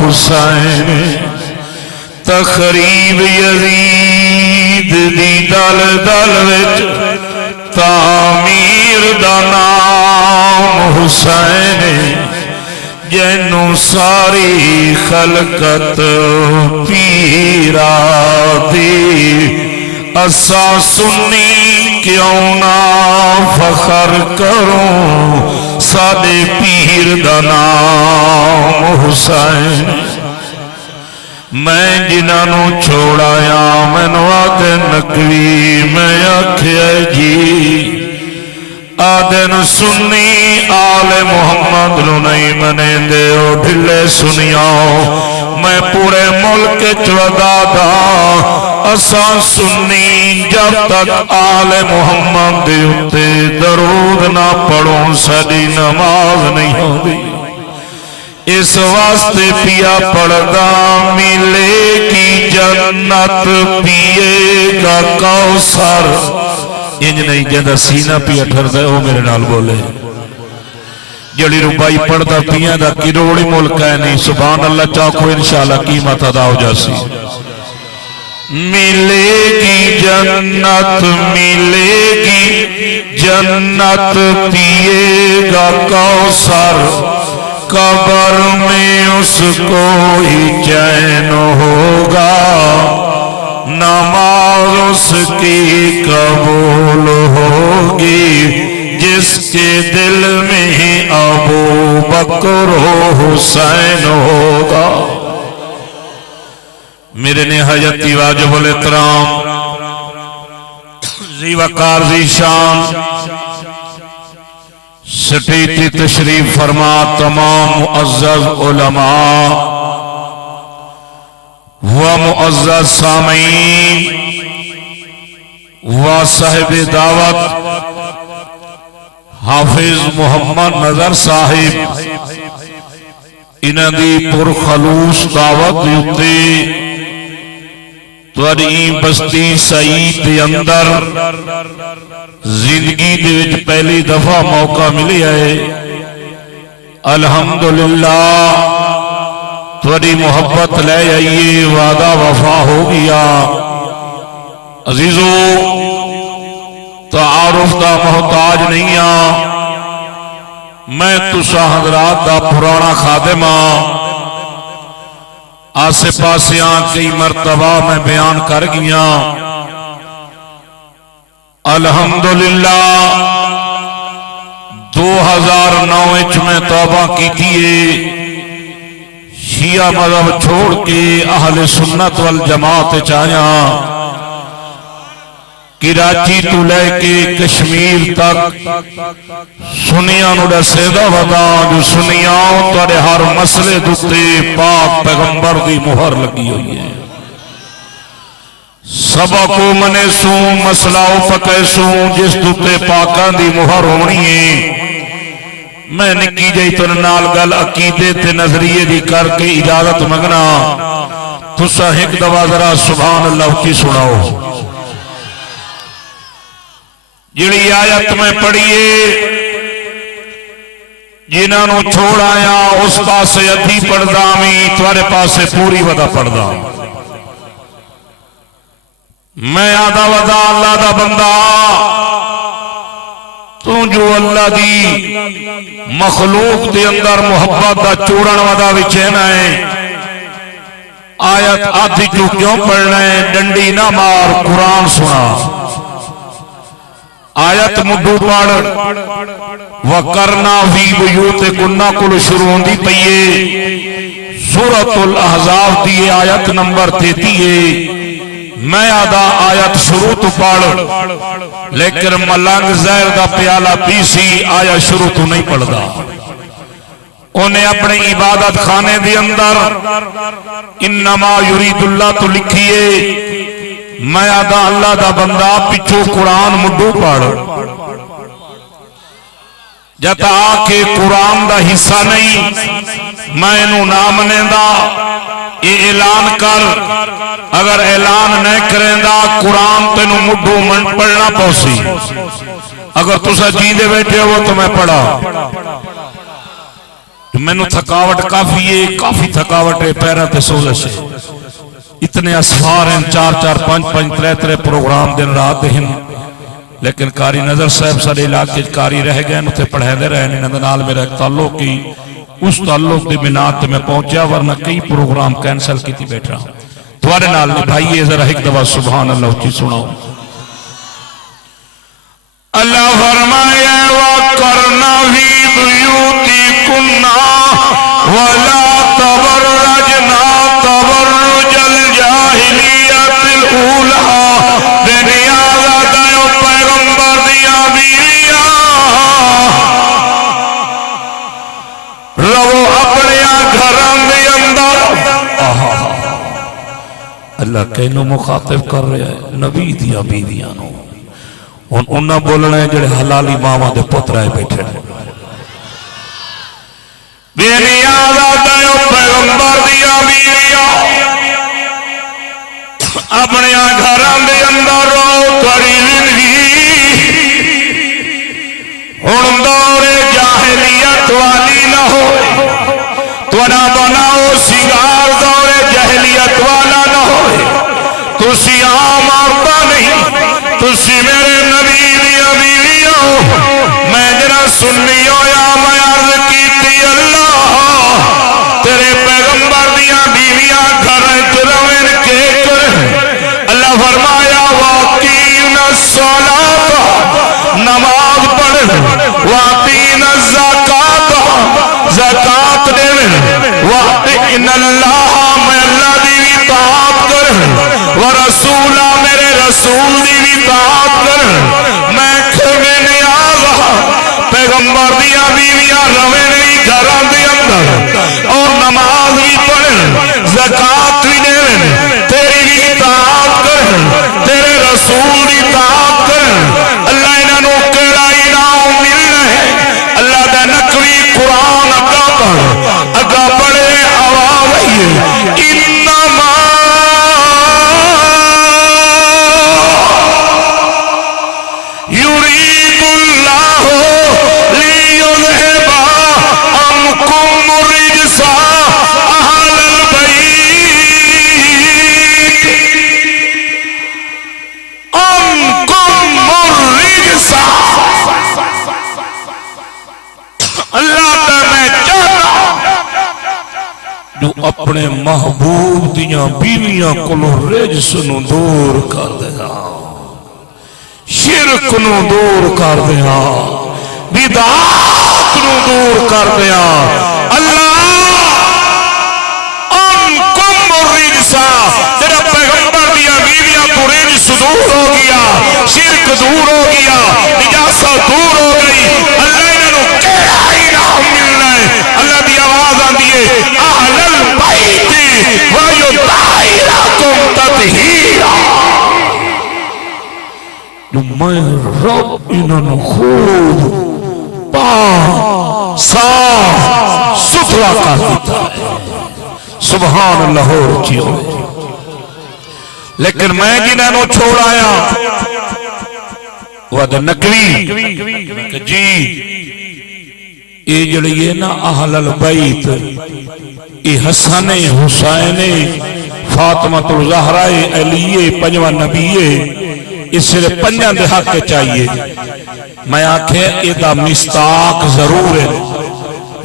حسین تخریب یزید دی دل دل وچ تعمیر دا نام حسین جنو ساری خلقت پیرا دی اسا سنی کیوں نہ فخر کروں سادے پیر دا نام حسین میں جنہوں چھوڑایا مینو آدھے نقوی میں آکھیا جی آدھن سنی آل محمد نو نہیں منے دے او ڈھلے سنیاؤ میں پورے ملک چودا دا اساں سنی جب تک آل محمد دے اتے درود نہ پڑھوں ساری نماز نہیں ہوندی اس واسطے پیا پڑھدا ملے کی جنت پیے گا کوثر انج نہیں جندہ سینہ پیا ٹھردا او میرے نال بولے جڑی روپائی پڑھدا پیاں دا کروڑی ملک ہے نہیں سبحان اللہ چاکو انشاءاللہ قیمت ادا ہو جاسی ملے گی جنت پیے گا کوثر قبر میں اس کو ہی چین ہوگا نماز اس کی قبول ہوگی جس کے دل میں ابو بکر و حسین ہوگا میرے نہایتی واجب الاحترام ذی وقار ذی شان سٹیتی تشریف فرما تمام معزز علماء و معزز سامعین و صاحب دعوت حافظ محمد نظر صاحب انہاں دی پرخلوص دعوت دیتے توڑی بستی سعید دے اندر زندگی دے وچ پہلی دفعہ موقع ملی ہے الحمدللہ توڑی محبت لے آئیے وعدہ وفا ہو گیا عزیزو تعارف دا محتاج نہیں ہاں میں تسا حضرات دا پرانا خادمہ آسے پاسیاں کئی مرتبہ میں بیان کر گیا الحمدللہ 2009 وچ میں توبہ کی تھی شیعہ مذہب چھوڑ کے اہل سنت والجماعت چاہیا کراچی تو لے کے کشمیر تک سنیاں نوڑا سیدہ ودا جو سنیاں توڑے ہر مسئلے دوتے پاک پیغمبر دی مہر لگی ہوئی ہے سبقو منے سوں مسئلہ پکے سوں جس دوتے پاکان دی مہر ہونی ہے میں نکی جائی تو نال گل عقیدے تے نظریے دی کر کے اجازت مگنا تسا ایک دوا ذرا سبحان اللہ کی سناؤ جڑی آیت میں پڑھئے جنہوں چھوڑ آیا اس پاسے ادھی پڑھدا میں تمہارے پاسے پوری ودا پڑھدا میں آدھا ودا اللہ دا بندہ تو جو اللہ دی مخلوق دے اندر محبت دا چوڑن ودا وچینا ہے آیت آدھی جو کیوں پڑھنا ہے ڈنڈی نہ مار قرآن سنا آیت مدو پڑھ وَقَرْنَا فِي بُيُوتِكُنَّا کل شروع ہوندی پئیے سورۃ الاحزاب دی آیت نمبر 33 میں آدھا آیت شروع تو پڑھ لیکن ملنگ زہر دا پیالہ پیسی آیت شروع تو نہیں پڑھ دا انہیں اپنے عبادت خانے دی اندر انما یرید اللہ تو لکھیے میں آدھا اللہ دا بندہ پچھو قرآن مڈو پڑھ جتا آکے قرآن دا حصہ نہیں میں انہوں نامنے دا یہ اعلان کر اگر اعلان نہیں کریں دا قرآن تینوں مڈو من پڑھنا پوسی اگر تسا جیندے بیٹھے ہو تو میں پڑھا تو میں نے تھکاوٹ کافی تھکاوٹ ہے، پیرہ تے سوزش ہے، اتنے اسفار ہیں، 4 5 5 3 پروگرام دن رات ہیں، لیکن کاری نظر صاحب سارے علاقے کاری رہ گئے انہوں تے پڑھے دے رہے ہیں، نال میرا ایک تعلق کی اس تعلق دی بنات میں پہنچیا، ورنہ کئی پروگرام کینسل کی تھی بیٹھ رہا ہوں۔ دوارے نال بھائیے ذرا ایک دفعہ سبحان اللہ اچھی سناؤ۔ اللہ فرمایا وَقَرْنَ فِي بُيُوتِكُنَّ وَلَا تَبَرَّجْنَ تَبَرُّجَ الْجَاهِلِيَّةِ الْأُولَىٰ بِنِیازَتِ پیغمبر دیا بیویاں رو اپنے گھران دے اندر۔ اللہ کہنوں مخاطب کر رہے ہیں نبی دیا بیویاں نو، انہاں بولنا ہے جڑے حلالی ماما دے پترائے بیٹھے بے نیازات پیغمبر دیا بیویاں اپنے گھران دے اندر رو کری زندگی ہن دور جاہلیت والی نہ ہو، توڑا بناؤ سنگار دور جاہلیت والا نہ ہو، تسی عام عورتاں نہیں، تسی میرے نبی دیا بیویاں، میں جرا سننی ہویا میں عرض کیتی اللہ تیرے پیغمبر دیا بیویاں گھر چلوین کے کر۔ اللہ فرمایا واقعین الصلاة نماز پڑھ، واقعین الزکاة زکاة دے، واقعین اللہ میں اللہ دی اطاعت کر، ورسولہ میرے رسول دی اطاعت کر۔ میں کھوے نیاز پیغمبر دیا بیویاں روے نہیں گھران دے اندر، اور نماز بھی پڑھ زکاة بھی دے، تیری بھی اطاعت کر، تیرے رسول دی اطاعت کر۔ اللہ انہاں نو کیڑا انعام ملنا ہے؟ اللہ دا نقوی قرآن اگا پڑھ، اگا پڑھے آواز آئیے انما یرید اللہ لیذہب عنکم الرجس اہل البیت عنکم الرجس۔ اللہ کا میں چاہتا جو اپنے محبوب دیاں بیویاں کلو رجس نو دور کر دیا، شرک نو دور کر دیا، بدعات نو دور کر دیا۔ اللہ انکم الرجسا، تیرا پیغمبر دیا بیویاں تو رجس دور ہو گیا، شرک دور ہو گیا، نجاست دور ہو گئی۔ اللہ انہوں نے کیڑا انعام ملنا ہے؟ اللہ دی آواز آندی ہے اہل البیت وَيُطَہِّرَکُمْ تَطْہِیرًا، جو میں رب انہوں خود پاک صاف ستھرا کر دیتا ہے۔ سبحان اللہ ہو رچی ہوئے، لیکن میں جنہوں نے چھوڑ آیا وہ دا نقوی کہ جی یہ جڑی ہے نا اہل البیت، یہ حسن حسین فاطمہ الزہرا علی پنجواں نبی، اس سے پنجاں دے حق چاہیے۔ میں آکھے ایدہ مستاق ضرور ہے،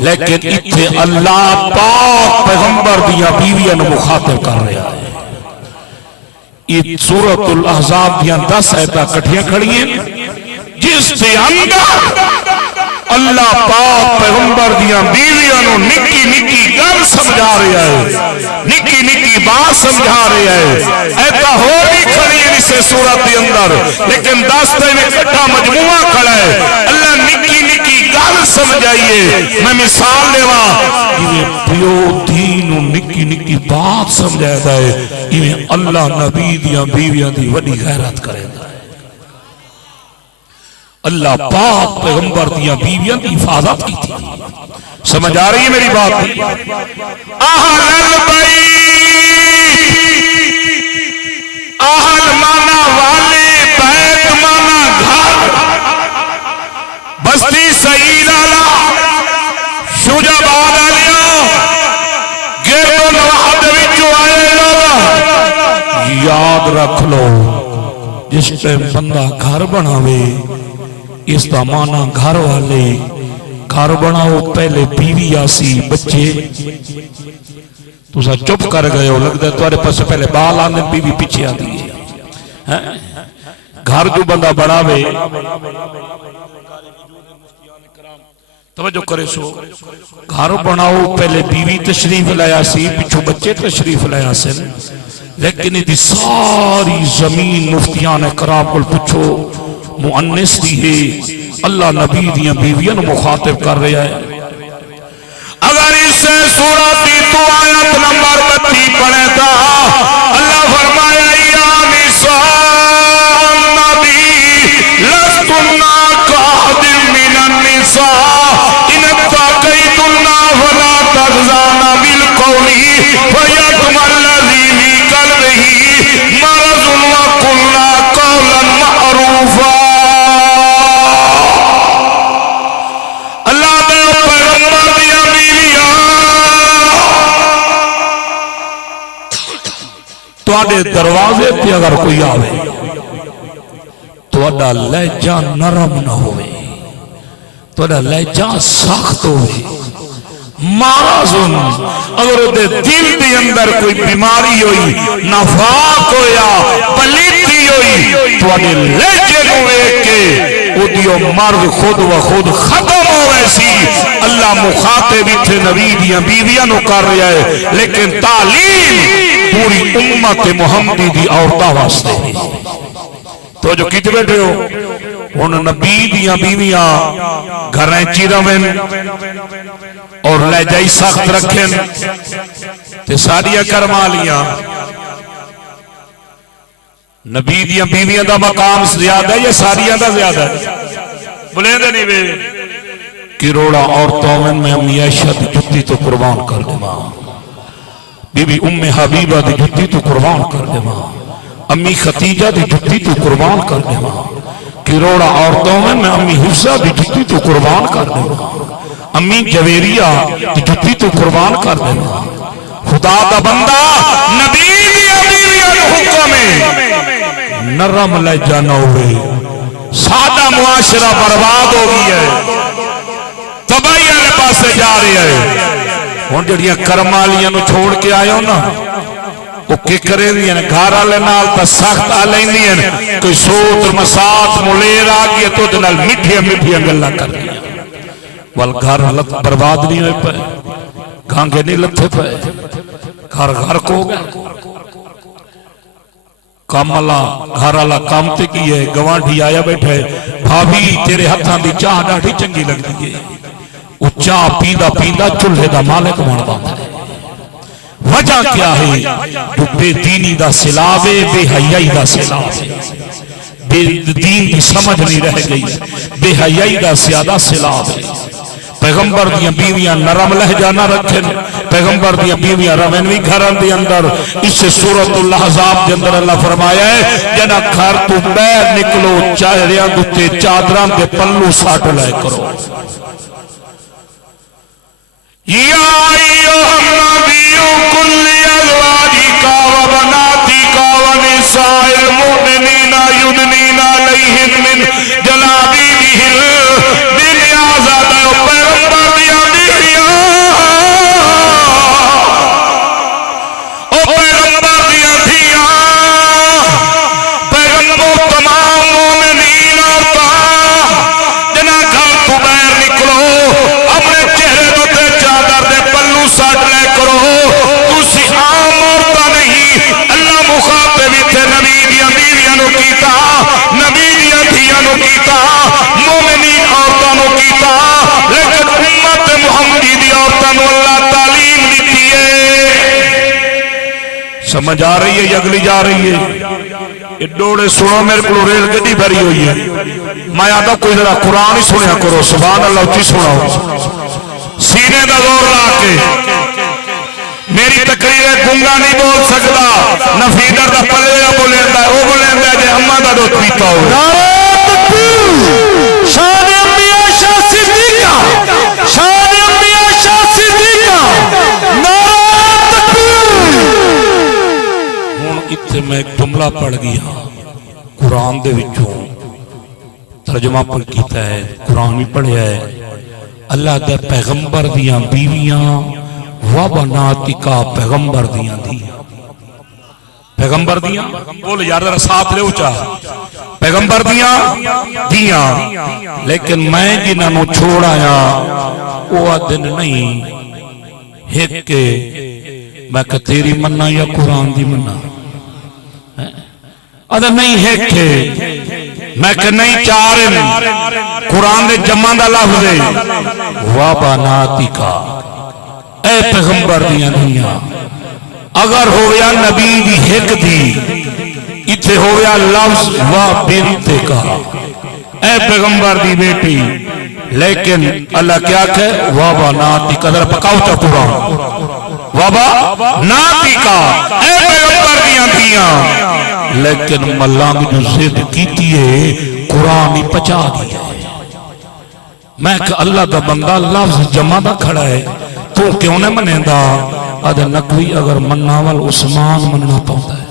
لیکن اتھے اللہ پاک پیغمبر دیا بیویاں مخاطب کر رہا ہے۔ یہ سورۃ الاحزاب دیاں 10 آیتاں کٹھیاں کھڑی ہیں جس کے اندر اللہ پاک پیغمبر دیاں بیویاں نو نکی نکی گل سمجھا رہا ہے، نکی نکی بات سمجھا رہا ہے۔ ایتا ہو بھی کھڑی ہے اسے سورت دی اندر، لیکن 10 میں کٹھا مجموعہ کھڑا ہے۔ اللہ نکی نکی گل سمجھائیے۔ میں مثال لیوا یہ پیو دین و نکی نکی بات سمجھائے ہے، یہ اللہ نبی دیاں بیویاں دی وڈی غیرت کرے ہے۔ اللہ پاک پیغمبر دیاں بیویاں دی حفاظت کی تھی۔ سمجھ آ رہی ہے میری بات؟ اہل البیت، اہل مانا والے، بیت مانا گھر، بستی سعید آلہ، شجاباد یاد رکھ لو جس ٹائم بندہ گھر بناوے اس دا معنی گھر والے گھر بناؤ پہلے بیوی آسی بچے تو سا چپ کر گئے ہو لگتا ہے تمہارے پاس پہلے بال آنے بیوی پیچھے آتی ہے گھر جو بندہ بناوے توجہ کرے سو گھر بناؤ پہلے بیوی تشریف لایا سی پچھو بچے تشریف لایا سی لیکن یہ ساری زمین مفتیان کرام کو پچھو مؤنث دی ہے اللہ نبی دیاں بیویاں مخاطب کر رہا ہے اگر اس سے سورت کی تو آیت نمبر 32 پڑھے تھا اللہ فرمایا یا نساء النبی لستن کاحد من النساء ان اتقیتن فلا تخضعن بالقول فیطمع الذی فی قلبہ مرض وقلن قولا معروفا اللہ دے پیغمبر دیا بیویاں تواڈے دروازے تے اگر کوئی آوے تواڈا لہجہ نرم نہ ہوئے تواڈا لہجہ سخت ہوئے مارازن اگر دے دل دے اندر کوئی بیماری ہوئی نفاق ہویا پلیتی ہوئی تواڈے لہجے نو ویکھ کے او دیو مرض خود و خود ختم ہوئے سی اللہ مخاطب تھے نبی دیاں بیویاں نو کر رہا ہے لیکن تعلیم پوری امت محمدی دی عورتاں واسطے تو جو کیتے بیٹھے ہو ان نبی دیاں بیویاں گھریں چیرویں اور لہجائی سخت رکھیں تے ساریاں کرما لیاں نبی دیاں بیویاں دا مقام زیادہ ہے یا ساریاں دا زیادہ ہے بلیں دے نہیں بے کروڑا عورتوں میں امی عائشہ دی جتی تو قربان کر دے ماں بی بی ام حبیبہ دی جتی تو قربان کر دے ماں امی خدیجہ دی جتی تو قربان کر دے ماں کروڑا عورتوں میں امی حفصہ دی جتی تو قربان کر دے ماں امی جویریہ دی جتی تو قربان کر دے ماں خدا دا بندہ نبی دی بیویاں حکم ہے نرم لہجہ نہ ہوئے سادہ معاشرہ برباد ہو گئی ہے تباہی والے پاسے جا رہی ہے ہن جڑیاں کرمالیاں نو چھوڑ کے آئے ہو نا وہ کی کرے دیاں گھر والے نال تا سخت آ لیندیاں کوئی سوت مسات ملیر آ گئی تو دے نال میٹھیاں میٹھیاں گلاں کر رہی ول گھر برباد نہیں ہوئے پے گھانگے نہیں لتھے پے گھر گھر کو کام اللہ گھر اللہ کام تے کی ہے گوانڈی آیا بیٹھے بھابی تیرے ہتھاں دی چاہ ڈاڑھی چنگی لگ دی ہے وہ چاہ پیندہ پیندہ چولہے دا مالک بنتا ہے وجہ کیا ہے جو بے دینی دا سلاوے بے حیائی دا سلاوے بے دین دی سمجھ نہیں رہ گئی بے حیائی دا زیادہ سلاوے پیغمبر دیاں بیویاں نرم لہجہ نہ رکھن پیغمبر دیاں بیویاں روینوی گھران دی اندر اس سے سورۃ الاحزاب دے اندر اللہ فرمایا ہے جنا گھر تو باہر نکلو چہریاں دے چادراں دے پلو ساٹ لائے کرو یا ایھا النبی قل لازواجک و بناتک و نساء المؤمنین یدنین علیہن من جلابیبہن بنیازہ دے پیغمبر دیا بیویاں او پیغمبر دیا دھیاں پیغمبر تمام مومنین عورتاں جنہ گھر تو باہر نکلو اپنے چہرے دوتے چادر دے پلو ساٹ لے کرو تسی عام عورتاں نہیں اللہ مخاطب تھے نبی دیاں بیویاں نو کیتا نبی دیاں دھیاں نو کیتا مومنین عورتاں نو کیتا لیکن امت محمدی دی عورتاں نو اللہ تعلیم دیتی ہے سمجھ آ رہی ہے یا اگلی جا رہی ہے یہ ڈوڑے سنو میرے کو ریل گڈی بھری ہوئی ہے میں آدھا کوئی ذرا قرآن ہی سنیا کرو سبحان اللہ اچھی سناؤ سینے دا زور لا کے میری تقریر گنگا نہیں بول سکتا نہ فیڈر دا پلے بولیندا ہے وہ بولیندا ہے جے اماں دا دودھ پیتا ہو نعرہ تکبیر شان امی عائشہ صدیقہ شان امی عائشہ صدیقہ نعرہ تکبیر ہن اتھے میں ایک جملہ پڑھ گیا قرآن دے وچوں ترجمہ پڑھ کیتا ہے قرآن بھی پڑھیا ہے اللہ دے پیغمبر دیاں بیویاں و بناتکا پیغمبر دیاں پیغمبر دیاں بول یار ذرا ساتھ لے اچھا پیغمبر دیاں لیکن میں جنہاں نو چھوڑ آیا وہ دن نہیں ایک کے میں کہ تیری مننا یا قرآن دی مننا ادھا نہیں ہے کہ میں کہ نہیں چارن قرآن دے جمع دا لفظ ہے واباناتکا اے پیغمبر دیاں دیاں اگر ہو گیا نبی دی حق دی اتھے ہو گیا لفظ وابنتکا اے پیغمبر دی بیٹی لیکن اللہ کیا کہ واباناتکا ذرا پکاؤ چا قرآن واباناتکا اے پیغمبر دیاں لیکن ملانگ جو ضد کیتی ہے قرآن ہی پچا دیا میں کہ اللہ دا بندہ لفظ جمع دا کھڑا ہے تو کیوں نہ منے دا آدھا نقوی اگر مننا وال عثمان مننا پاؤں ہے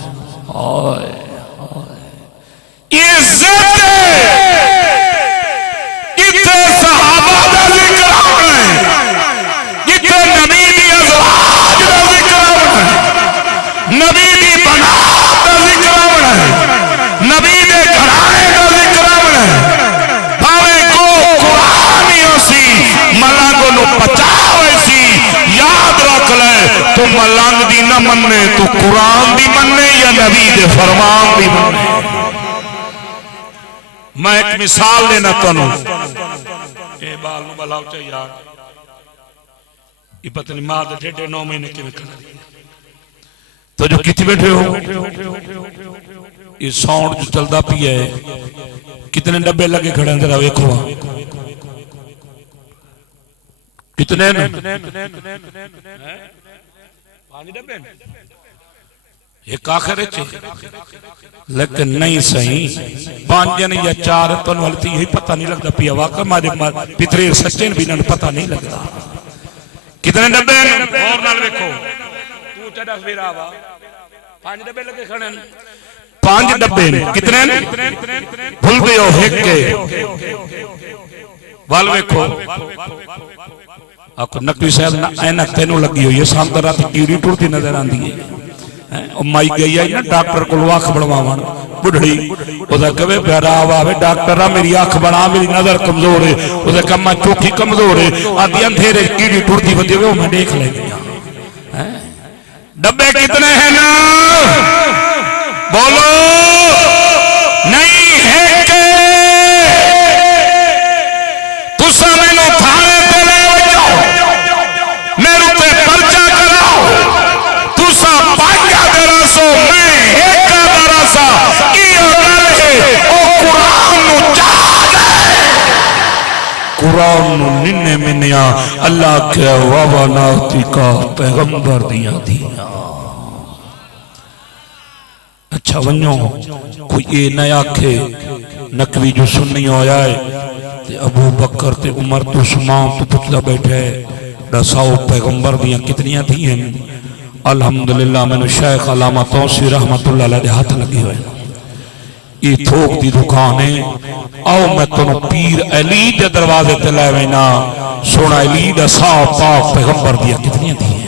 یہ ضد ہے اتھے صحابہ دا ذکر آنا ہے اتھے نبی دی ازواج دا ذکر آنا ہے نبی دی بنات دا ذکر آنا ہے نبی دے گھرانے دا ذکر آنا ہے بھاوے کو قرآن ہی اسی ملانگوں نو پچاوے سی یاد رکھ لے تو ملانگ دی نہ مننے تو قرآن دی مننے یا نبی دے فرمان دی مننے میں ایک مثال دینا تنوں اے بال نو بلاو چاہیے یار یہ پتہ نہیں ماں دے ڈھے 9 مہینے کے میں کھنا تو جو کتی بیٹھے ہو یہ ساؤنڈ جو چلتا پی ہے کتنے ڈبے لگے کھڑے ہیں ذرا ویکھو کتنے ایک آخر ہے لیکن نہیں صحیح 5 یا 4 تو نوالتی یہی پتہ نہیں لگتا پیا واقع مارے پترے سچین بھی نہ پتہ نہیں لگتا کتنے ڈبے ہیں اور نال ویکھو تو چڑا سویرا وا 5 ڈبے لگے کھڑے ہیں 5 ڈبے کتنے بھول گئے ہو ایک کے وال ویکھو آپ نقوی صاحب اینک تینوں لگی ہوئی ہے سامتا رات کیوری ٹوڑتی نظر آن دیئے مائی گئی ہے ڈاکٹر کو آنکھ بڑھواں بڑھڑی اسے کہے پیارا آوے ڈاکٹر میری آنکھ بڑھا میری نظر کمزور ہے اسے کہا میں چوکھی کمزور ہے آدھی اندھیرے کیڑی ٹوڑتی بندی ہوئے میں دیکھ لیں گے ڈبے کتنے ہیں نا بولو نہیں ہے کہ تسا میں نو تھانے تلے وجاؤ میرے تے پرچا کراؤ تسا پانچا دراسو میں ایک دراسا یہ گل ہے او قرآن نو چاہ قرآن نو ننے منیا اللہ کے وابناتی کا پیغمبر دیا دیا اچھا ونیو کوئی یہ نیا کھے نقوی جو سننی ہویا ہے تے ابو بکر تے عمر تو عثمان تو پچھلا بیٹھے رساؤ پیغمبر دیاں کتنیاں تھی ہیں الحمدللہ میں نے شیخ علامہ توسی رحمت اللہ علیہ ہاتھ لگی ہوئے یہ تھوک دی دکانے آؤ میں تنو پیر علی دے دروازے تے لے وینا سونا علی دے ساو پاک پیغمبر دیا کتنی دی ہیں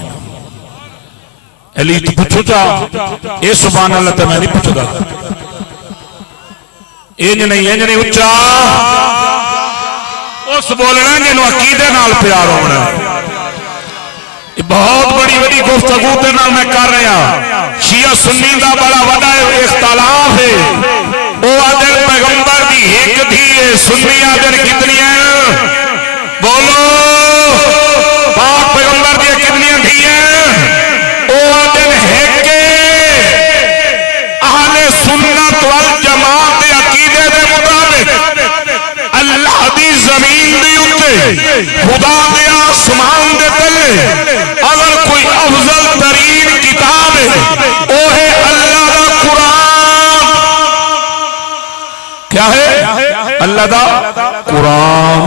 علی تی پوچھو جا اے سبحان اللہ تے میں نہیں پوچھو دا اینج نہیں اچھا اس بولنا جنہوں عقیدے نال پیار ہونا یہ بہت بڑی بڑی گفتگو تے نال میں کر رہا شیعہ سنی دا بڑا وڈا اختلاف ہے او آدھر پیغمبر دی ایک دی ہے سنی آدھر کتنی ہیں بولو پاک پیغمبر دی کتنی دی ہیں او آدھر ایک اہل سنت والجماعت عقیدے دے مطابق اللہ دی زمین دی اتے خدا دے آسمان دے تلے اگر کوئی افضل ترین کتاب ہے وہ ہے اللہ دا قرآن کیا ہے اللہ دا قرآن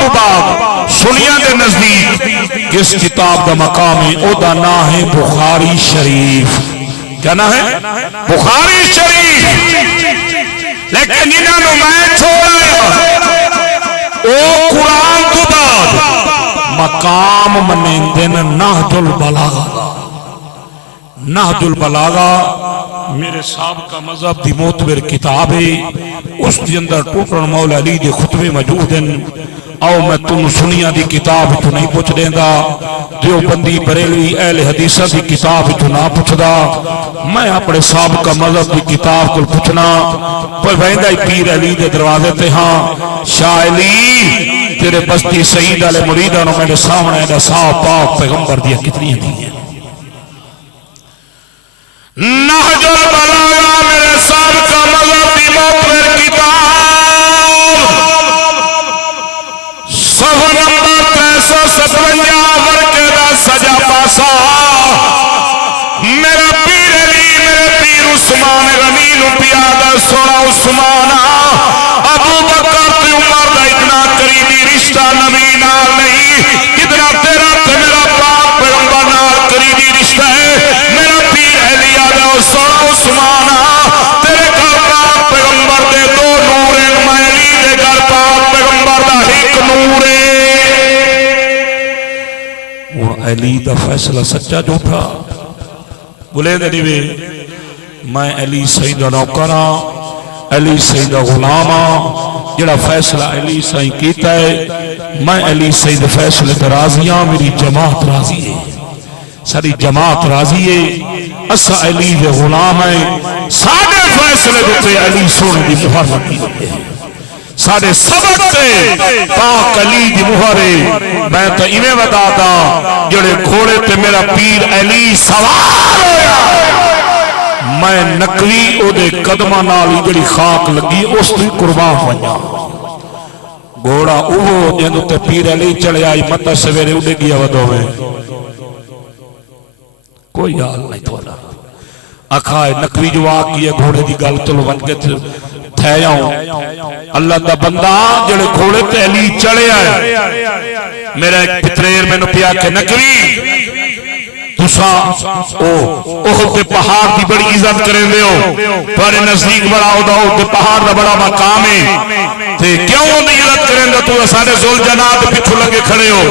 تو بعد سنیا دے نزدیک کس کتاب دا مقام ہے او دا نا ہے بخاری شریف کیا نام ہے؟ بخاری شریف. لیکن انہوں نے میں چھوڑا او قرآن تو بعد مقام منیندن نہج البلاغہ. نہج البلاغہ میرے سابقہ مذہب دی معتبر کتاب ہے. اس دی اندر ٹوٹن مولا علی دے خطبے موجود ہیں. آؤ میں تم سنیاں دی کتاب تو نہیں پوچھ دیندہ، دیوبندی بریلوی اہل حدیثہ دی کتاب تو نہ پوچھ دا. میں اپنے سابقہ مذہب دی کتاب کو پوچھنا پر ویندہ پیر علی دے دروازے تے ہاں شاہ علی تیرے بستی سعید علیہ مریدانوں میرے سامنے دا صاحب پاک پیغمبر دیا کتنی ہیں. نہج البلاغہ میرے سابقہ مذہب دی معتبر کتاب صفحہ نمبر 357 ورقے دا سجا پاسا. میرا پیر علی میرے پیر عثمان غنی نو پیادہ سونا عثمان ابو بکر تے عمر دا اتنا قریبی رشتہ نبی نال نہیں کتنا تیرا تے میرا پاک پیغمبر نال قریبی رشتہ ہے. میرا پیر علی آدھا سونا عثمان تیرے گھر پاک پیغمبر دے دو نور ہیں. میں علی دے گھر پاک پیغمبر دا ایک نور ہے. وہ علی دا فیصلہ سچا جھوٹا بولے دے دیوے. میں علی سیدہ نوکرہ علی سیدہ غلامہ جڑا فیصلہ علی سائیں کیتا ہے. میں علی سید فیصلے تے راضی ہاں. میری جماعت راضی ہے. ساری جماعت راضی ہے. اسا علی دے غلام ہیں. ساڑھے فیصلے دیتے علی سونے دی مہر لگی ہوئے ہیں. ساڑھے سبق تے پاک علی دی مہر ہے. میں تو انہیں بتا دا جڑے گھوڑے تے میرا پیر علی سوار ہویا. میں نقوی او دے قدمہ نالی جڑی خاک لگی اس دی قربان بنیا. گھوڑا اوہ جندو تے پیر علی چڑھے آئی مطا سویرے اڑے گیا ودو میں کوئی حال نہیں تولا. اکھائے نقوی جو آگئی ہے گھوڑے دی گل تلو بن کے تھے آؤں. اللہ دا بندہ جڑے گھوڑے تے علی چڑھے آئے. میرا ایک پتریر میں نے پیا کہ نقوی تسا اوہ تے پہاڑ دی بڑی عزت کریں دے ہو پر نزدیک بڑا ہو دا ہو تے پہاڑ دا بڑا مقام ہے تے کیوں نہیں عزت کریں دے تو سارے زول جنات پچھو لگے کھڑے ہو.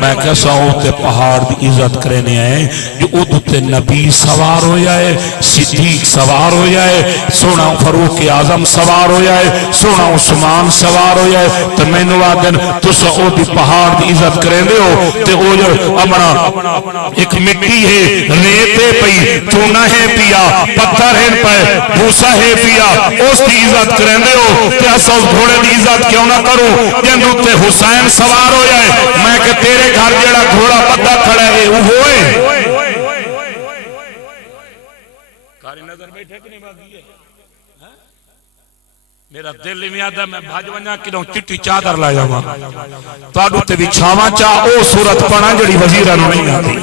میں کیسا ہوں تے پہاڑ دی عزت کرنے آئے جو ادھو تے نبی سوار ہو جائے صدیق سوار ہو جائے سونا فاروق اعظم سوار ہو جائے سونا عثمان سوار ہو جائے تو میں نوادن تسا او دی پہاڑ دی عزت کریں دے ہو تے او جو امنا ایک مٹی ہے ریتے پئی چونا ہے پیا پتھر ہے پہ بھوسا ہے پیا اس دی عزت کریں دے ہو تے اسا اس گھوڑے دی عزت کیوں نہ کروں جندو تے حسین سوار ہو جائے. میں کہ تیرے گھر جڑا گھوڑا پتہ کھڑا ہے وہ ہوئے کاری نظر بیٹھے کہ نہیں باقی ہے. میرا دل میں آدھا میں بھاج ونجا کہ چٹی چادر لایا ہوا تو آڈو تے بھی چھاواں چاہ او صورت پڑھا جڑی وزیرہ نہیں آتی.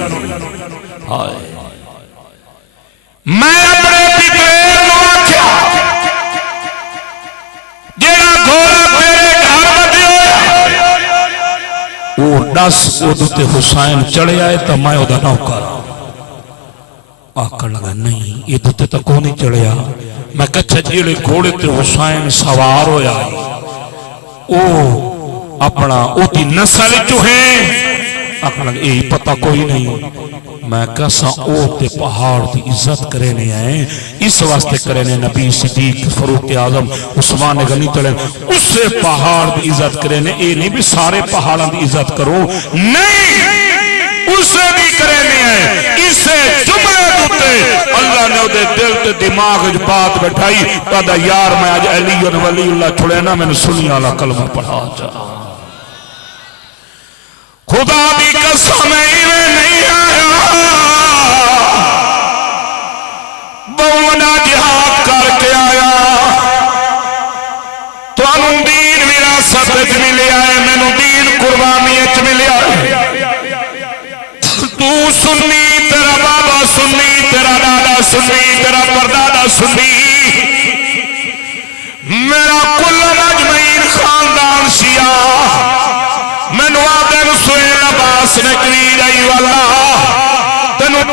میں اپنے پتریر نو آکھیا جیڑا گھوڑا تیرے گھر بدی ہویا وہ دس ادھو تے حسین چڑھے آئے تو میں ادھا نوکر آکر لگا نہیں ادھو تے تکو نہیں چڑھے آئے. میں کچھا جیڑے گھوڑے تے حسین سوار ہویا او اپنا او دی نسل جو ہیں آکر لگا اے پتہ کوئی نہیں. میں کسا او تے پہاڑ دی عزت کرنے آئے اس واسطے کرنے نبی صدیق فاروق اعظم عثمان غنی تلین اس سے پہاڑ دی عزت کرنے اے نہیں بھی سارے پہاڑاں دی عزت کرو نہیں اسے بھی کرنے آئے. اسے جملے دوتے اللہ نے دے دل تے دماغ بات بٹھائی تادہ یار میں آج علی ولی اللہ چھوڑے نا میں نے سنی آلہ کلمہ پڑھا جا. خدا بھی قسم میں نہیں آیا بہنا جہاد کر کے آیا تو انہوں دین وراثت وچ ملیا ہے مینوں دین قربانی وچ ملیا ہے. تو سنی تیرا بابا سنی تیرا دادا سنی تیرا پردادا سنی میرا کل مجمعین خاندان شیعہ میں نوادن سوئے لباس نکوی رہی والا تنو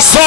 100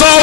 100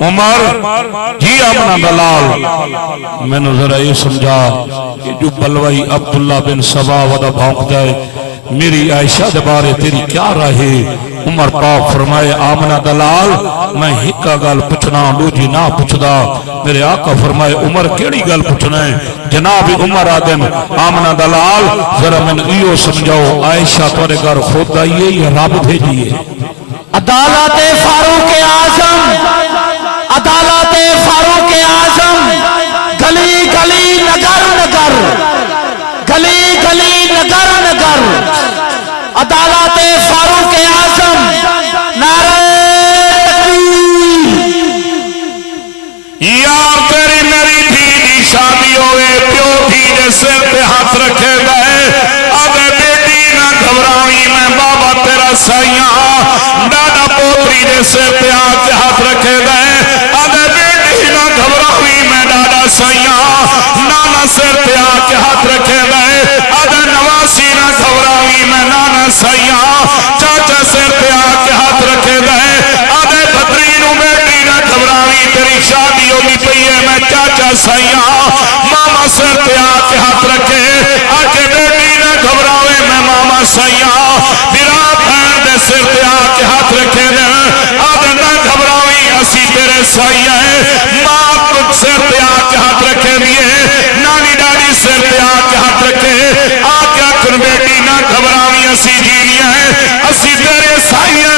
عمر جی آمنہ دلال میں نے ذرا یہ سمجھا کہ جو بلوائی عبداللہ بن سبا ودا بھونک جائے میری عائشہ دبارے تیری کیا رہے عمر پاک فرمائے آمنہ دلال میں ہکا گل پچھنا لوجی نہ پچھدا میرے آقا فرمائے عمر کیڑی گل پچھنا ہے جناب عمر آدم آمنہ دلال ذرا میں یہ سمجھاؤ عائشہ تورے گھر خود آئیے یا رب بھیجیے عدالت فاروق اعظم عدالت فاروق اعظم گلی گلی نگر نگر گلی گلی نگر نگر عدالت فاروق اعظم نعرہ تکبیر یار تیری میری دھی دی شادی ہوئے پیو دھی دے سر پہ ہاتھ رکھے گئے آگے بیٹی نہ گھبرائی میں بابا تیرا سائیاں ڈاڈا پوتری دے سر پہ ہاتھ رکھے گئے آگے بیٹی نہ گھبرائی میں ڈاڈا سائیاں نانا سر پہ ہاتھ رکھے گئے آگے نواسی نہ گھبرائی میں نانا سائیاں چاچا سر پہ ہاتھ رکھے گئے آگے بدرینوں بیٹی نہ گھبرائی تیری شادی ہوگی پہیے میں چاچا سائیاں ماما سر پہ ہاتھ رکھے آگے بیٹی نہ گھبراوے میں ماما سائیاں میرا بہن دے سر پہ ہاتھ رکھے آگے نہ گھبراوی اسی تیرے سائیاں ماں کچھ سر پہ ہاتھ رکھے دیئے نانی ڈاڑی سر پہ ہاتھ رکھے آگے اکھن بیٹی نہ گھبراوی اسی جینیاں اسی تیرے سائیاں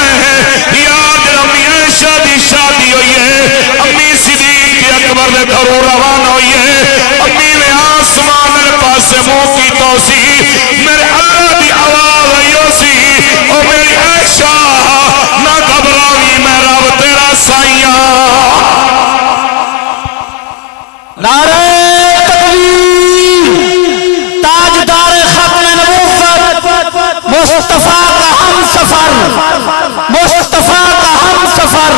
یاد رمی عائشہ دی شادی ہوئی ہے امی صدیق اکبر نے گھروں روانہ ہوئی ہے امی نے آسمان میرے پاس سے منہ کی توسی میرے اللہ دی آواز آئیو سی اور میری عائشہ نہ گھبراوی میں رب تیرا سائیاں نعرہ تکبیر تاجدار ختم نبوت مصطفیٰ کا ہم سفر مصطفیٰ کا ہم سفر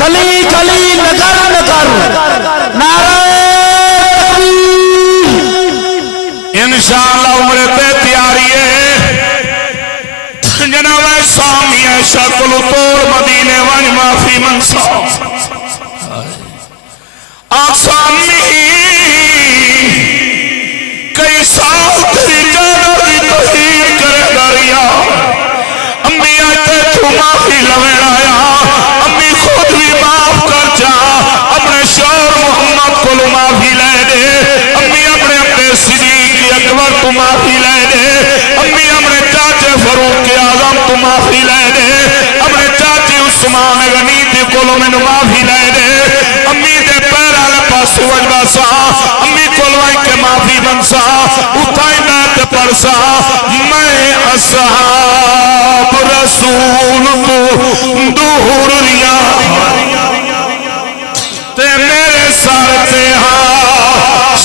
گلی گلی نگر نگر نعرہ تکبیر انشاءاللہ عمر تے تیاری ہے جناب سامی عائشہ کلو توڑ مدینے وانی معافی منصا آسامی کئی سال تیری جانو دی توحید کرے دریا امی آئیتے تو معافی لویں آیا امی خود بھی معاف کر جا اپنے شور محمد کو معافی لے دے امی اپنے صدیق اکبر تو معافی لے دے امی اپنے چاچے فاروق اعظم تو معافی لے دے اپنے چاچے عثمان غنی دی کو معافی لے دے امی دے پیرہ لپاس وجبہ سا امی کلوائی کے معافی بنسا اتائی میں پرسا میں اصحاب رسول کو دور ریا تے میرے سر تے ہاں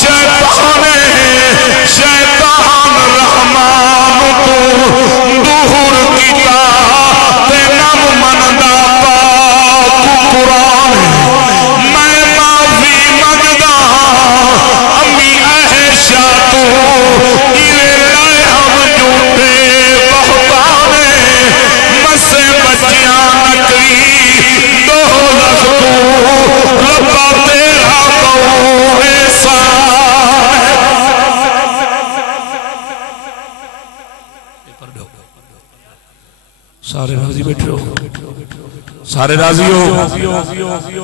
شیطان رحمان تو دور کیتا تے نم مندہ پاک قرآن میں معافی مندہ امی عائشہ تو ایوے لائے ہم جھوٹے بہتانے مسے بچیاں نکری دو لکھ تو ربا تیرا بہو احسان سارے راضی بیٹھے ہو سارے راضی ہو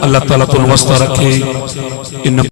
اللہ تعالیٰ تو الوسطہ رکھے